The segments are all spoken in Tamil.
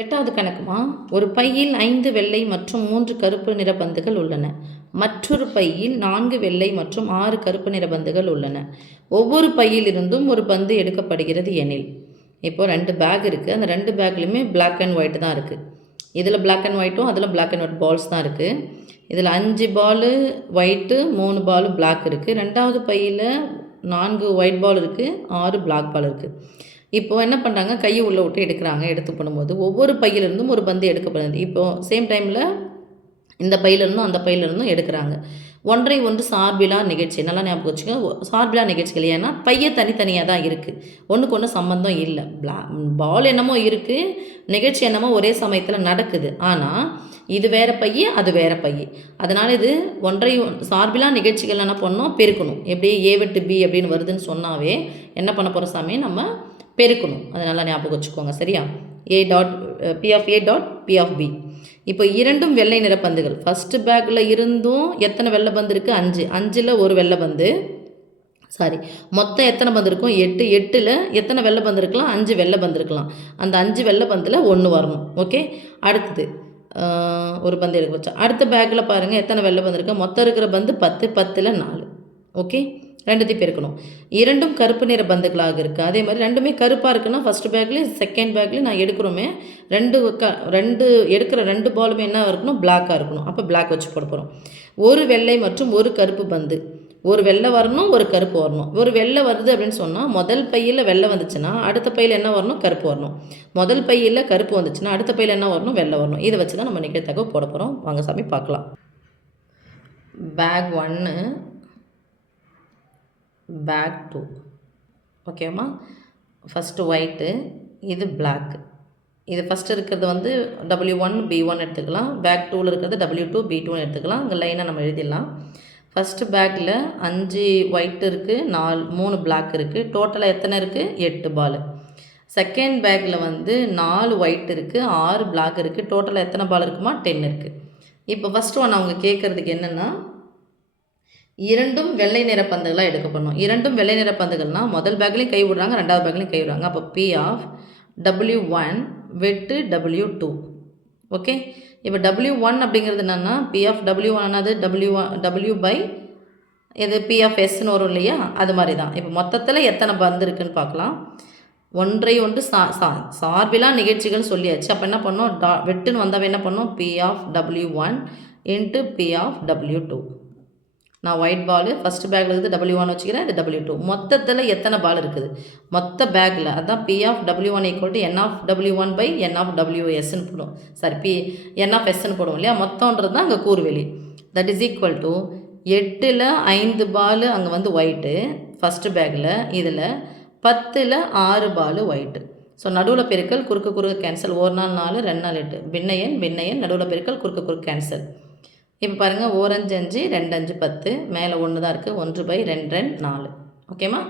எட்டாவது கணக்குமா, ஒரு பையில் 5 வெள்ளை மற்றும் 3 கருப்பு நிற பந்துகள் உள்ளன. மற்றொரு பையில் 4 வெள்ளை மற்றும் 6 கருப்பு நிற பந்துகள் உள்ளன. ஒவ்வொரு பையிலிருந்தும் ஒரு பந்து எடுக்கப்படுகிறது எனில். இப்போ 2 பேக் இருக்குது. அந்த 2 பேக்லையுமே பிளாக் அண்ட் ஒயிட் தான் இருக்குது. இதில் பிளாக் அண்ட் ஒயிட்டும் அதில் பிளாக் அண்ட் ஒயிட் பால்ஸ் தான் இருக்குது. இதில் 5 பால் ஒயிட்டு, 3 பால் பிளாக் இருக்குது. 2வது பையில் 4 ஒயிட் பால் இருக்குது, 6 பிளாக் பால் இருக்குது. இப்போது என்ன பண்ணுறாங்க, கையை உள்ளே விட்டு எடுக்கிறாங்க. எடுத்து பண்ணும்போது ஒவ்வொரு பையிலிருந்தும் ஒரு பந்து எடுக்கப்படுது. இப்போது சேம் டைமில் இந்த பையிலிருந்தும் அந்த பையிலிருந்தும் எடுக்கிறாங்க. ஒன்றை ஒன்று சார்பிலா நிகழ்ச்சி. நல்லா ஞாபகம் வச்சுக்கோங்க, சார்பிலா நிகழ்ச்சிகள். ஏன்னா பைய தனித்தனியாக தான் இருக்குது, ஒன்றுக்கு ஒன்று சம்மந்தம் இல்லை. பால் என்னமோ இருக்குது, நிகழ்ச்சி என்னமோ ஒரே சமயத்தில் நடக்குது. ஆனால் இது வேறு பைய, அது வேறு பைய. அதனால் இது ஒன்றை சார்பிலா நிகழ்ச்சிகள் என்ன பண்ணணும், பெருக்கணும். எப்படி ஏ வெட்டு பி அப்படின்னு வருதுன்னு சொன்னாவே என்ன பண்ண போகிற சாமி, நம்ம பெருக்கணும். அது நல்லா ஞாபகம் வச்சுக்கோங்க, சரியா? A dot B of A dot B of B. இப்போ இரண்டும் வெள்ளை நிற பந்துகள். ஃபஸ்ட்டு பேக்கில் இருந்தும் எத்தனை வெள்ளை பந்து இருக்குது? 5. 5ல் ஒரு வெள்ளை பந்து. சாரி, மொத்தம் எத்தனை பந்து இருக்கும்? 8. 8ல் எத்தனை வெள்ளை பந்து இருக்கலாம்? 5 வெள்ளை பந்து இருக்கலாம். அந்த 5 வெள்ளை பந்தில் 1 வரணும். ஓகே, அடுத்தது ஒரு பந்து எடுக்க வச்சா. அடுத்த பேக்கில் பாருங்கள் எத்தனை வெள்ளை பந்து இருக்குது? மொத்தம் இருக்கிற பந்து 10. 10ல் 4. ஓகே, ரெண்டுத்தையும் பெருக்கணும். இரண்டும் கருப்பு நிற பந்துகளாக இருக்குது. அதே மாதிரி ரெண்டுமே கருப்பாக இருக்குன்னா ஃபஸ்ட் பேக்லேயும் செகண்ட் பேக்லேயும் நான் எடுக்கிறோமே ரெண்டு எடுக்கிற 2 பாலுமே என்ன இருக்கணும்? பிளாக்காக இருக்கணும். அப்போ பிளாக் வச்சு போட போகிறோம். ஒரு வெள்ளை மற்றும் ஒரு கருப்பு பந்து. ஒரு வெள்ளை வரணும், ஒரு கருப்பு வரணும். ஒரு வெள்ளை வருது அப்படின்னு சொன்னால் முதல் பையில் வெள்ளை வந்துச்சுன்னா அடுத்த பையில் என்ன வரணும்? கருப்பு வரணும். முதல் பையில் கருப்பு வந்துச்சுன்னா அடுத்த பையில் என்ன வரணும்? வெள்ளை வரணும். இதை வச்சு தான் நம்ம நிகழ்த்தகவை போட போகிறோம். வாங்க சாமி பார்க்கலாம். Bag 1, bag 2. ஓகேம்மா, ஃபஸ்ட்டு ஒயிட்டு, இது பிளாக். இது ஃபஸ்ட்டு இருக்கிறது வந்து W1 B1 எடுத்துக்கலாம். பேக் 2ல் இருக்கிறது W2 B2 எடுத்துக்கலாம். இங்கே லைனாக நம்ம எழுதிடலாம். ஃபஸ்ட்டு பேக்கில் 5 ஒயிட் இருக்குது, 3 பிளாக் இருக்குது. டோட்டலாக எத்தனை இருக்குது? 8 பால். செகண்ட் பேக்கில் வந்து 4 ஒயிட் இருக்குது, 6 பிளாக் இருக்குது. டோட்டலாக எத்தனை பால் இருக்குமா? 10 இருக்குது. இப்போ ஃபஸ்ட்டு ஒன்று அவங்க கேட்குறதுக்கு என்னென்னா, இரண்டும் வெள்ளை நிற பந்துகளாக எடுக்கப்படணும். இரண்டும் வெள்ளை நிற பந்துகள்னால் முதல் பேக்லேயும் கை விடுறாங்க, 2வது பேக்லேயும் கை விடுறாங்க. அப்போ P ஆஃப் W1 வெட்டு W2. ஓகே, இப்போ W1 அப்படிங்கிறது என்னென்னா P ஆஃப் W1 ஆனது W பை இது P ஆஃப் Sன்னு வரும் இல்லையா? அது மாதிரி தான். இப்போ மொத்தத்தில் எத்தனை பந்து இருக்குதுன்னு பார்க்கலாம். ஒன்றை ஒன்று சார்பிலா நிகழ்ச்சிகள் சொல்லியாச்சு. அப்போ என்ன பண்ணோம்? வெட்டுன்னு வந்தாவே என்ன பண்ணோம்? P of W1 into P of W2. நான் ஒயிட் பால் ஃபஸ்ட்டு பேக்கில் இருக்குது W1 வச்சுக்கிறேன், இது W2. மொத்தத்தில் எத்தனை பால் இருக்குது? மொத்த பேக்கில் அதான் P of W1 equal to N of W1 by N of WSன்னு போடும். சாரி, N ஆஃப் Sன்னு போடும் இல்லையா? மொத்தன்றது தான் அங்கே கூறுவெளி. தட் இஸ் ஈக்குவல் டு 8ல் 5 பால் அங்கே வந்து ஒயிட்டு ஃபஸ்ட்டு பேக்கில், இதில் 10ல் 6 பால் ஒயிட்டு. ஸோ நடுவில் பெருக்கல், குறுக்க கேன்சல். 1 நாள் 4, 2 நாள் 8. பின்னையன் நடுவில் பெருக்கல், குறுக்க கேன்சல். இப்போ பாருங்கள், 1 5 5, 2 5 10, மேலே 1 தான் இருக்குது. 1 பை 2 2 4. ஓகேம்மா,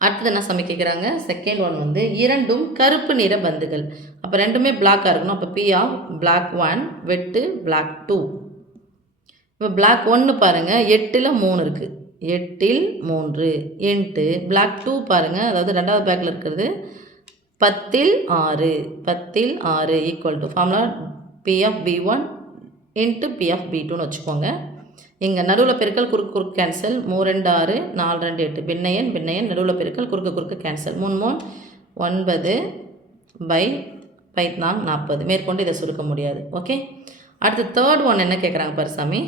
அடுத்தது என்ன சமைக்கிறாங்க? செகண்ட் ஒன் வந்து இரண்டும் கருப்பு நிற பந்துகள். அப்போ ரெண்டுமே பிளாக்காக இருக்கணும். அப்போ P ஆஃப் பிளாக் 1 வெட்டு பிளாக் 2. இப்போ பிளாக் 1 பாருங்கள் 8ல் 3 இருக்குது, 8ல் 3 இன்ட்டு பிளாக் 2 பாருங்கள், அதாவது 2வது பேக்கில் இருக்கிறது 10ல் 6, 10ல் 6 equal to formula P of B1 into P of B2ன்னு வச்சுக்கோங்க. இங்கே நடுவில் பெருக்கல், குறுக்கு கேன்சல். 3 2 6, 4 2 8. பின்னையன் நடுவில் பெருக்கல், குறுக்கு கேன்சல். 3 3 9 பை 4 40. மேற்கொண்டு இதை சுருக்க முடியாது. ஓகே, அடுத்து தேர்ட் ஒன் என்ன கேட்குறாங்க பாரு சாமி.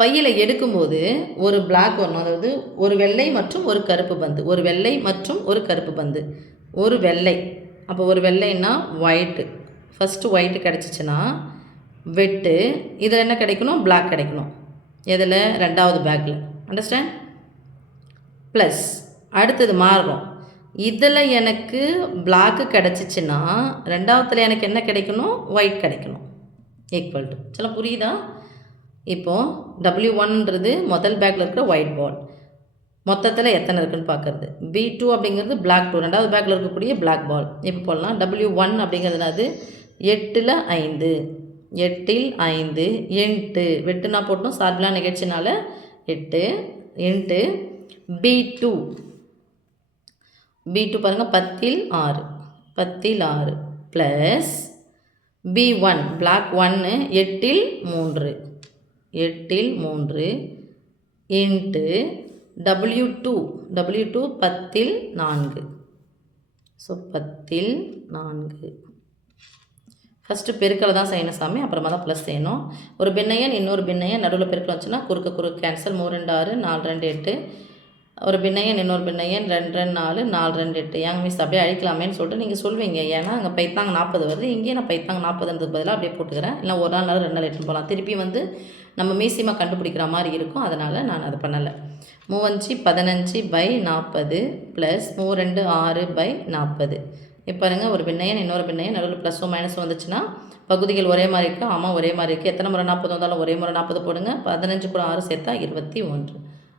பையில் எடுக்கும்போது ஒரு பிளாக் வரணும், அதாவது ஒரு வெள்ளை மற்றும் ஒரு கருப்பு பந்து. ஒரு வெள்ளை மற்றும் ஒரு கருப்பு பந்து. ஒரு வெள்ளை, அப்போ ஒரு வெள்ளைன்னா ஒயிட்டு. ஃபஸ்ட்டு ஒயிட்டு கிடச்சிச்சின்னா வெட்டு, இதில் என்ன கிடைக்கணும்? பிளாக் கிடைக்கணும். இதில் 2வது பேக்கில். அண்டர்ஸ்டாண்ட்? ப்ளஸ் அடுத்தது மாறும். இதில் எனக்கு பிளாக்கு கிடச்சிச்சின்னா 2வதுல எனக்கு என்ன கிடைக்கணும்? ஒயிட் கிடைக்கணும். ஈக்குவல் டு, சில புரியுதா? இப்போது W1ன்றது முதல் பேக்கில் இருக்கிற ஒயிட் பால். மொத்தத்தில் எத்தனை இருக்குதுன்னு பார்க்குறது. B2 அப்படிங்கிறது பிளாக் 2, 2வது பேக்கில் இருக்கக்கூடிய பிளாக் பால். இப்போ போடலாம். W1 அப்படிங்கிறதுனாது 8ல் 5, 8ல் 5 இன்ட்டு வெட்டுனா போட்டோம், சார்பிலா நிகழ்ச்சினால 8 இன்ட்டு B2 பாருங்கள் 10ல் 6, 10 6 plus B1 black 1 8 3 8 3 into W2 W2 10 4. So 10 4. First பெருக்கலை தான் செய்யணும் சாமி, அப்புறமா தான் ப்ளஸ் செய்யணும். ஒரு பின்னையன் இன்னொரு பின்னையன் நடுவில் பெருக்கல் வச்சுன்னா குறுக்கு கேன்சல். 3 2 6 4 2 8. ஒரு பின்னையன் இன்னொரு பின்னையன் 2 2 4 4 2 8. ஏங்க மிஸ் அப்படியே அழிக்கலாமேன்னு சொல்லிட்டு நீங்கள் சொல்வீங்க. ஏன்னா அங்கே பைத்தாங்க 40 வருது, இங்கேயே நான் பைத்தாங்க 40ன்றதுக்கு பதிலாக அப்படியே போட்டுக்கிறேன். இல்லை ஒரு நாள் 2 நாள் எடுத்துன்னு போகலாம். திருப்பி வந்து நம்ம மீசியமாக கண்டுபிடிக்கிற மாதிரி இருக்கும், அதனால் நான் அதை பண்ணலை. 3 5 15/40 ப்ளஸ் 3 2 6/40. இப்போ பாருங்கள், ஒரு பின்னையன் இன்னொரு பின்னையன் நடுவில் ப்ளஸும் மைனஸும் வந்துச்சுன்னா பகுதிகள் ஒரே மாதிரி இருக்குது. ஆமாம் ஒரே மாதிரி இருக்குது. எத்தனை முறை 40 வந்தாலும் ஒரே முறை 40 போடுங்க. 15 கூட 6 சேர்த்தா 21.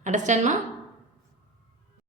அண்டர்ஸ்டாண்ட்மா?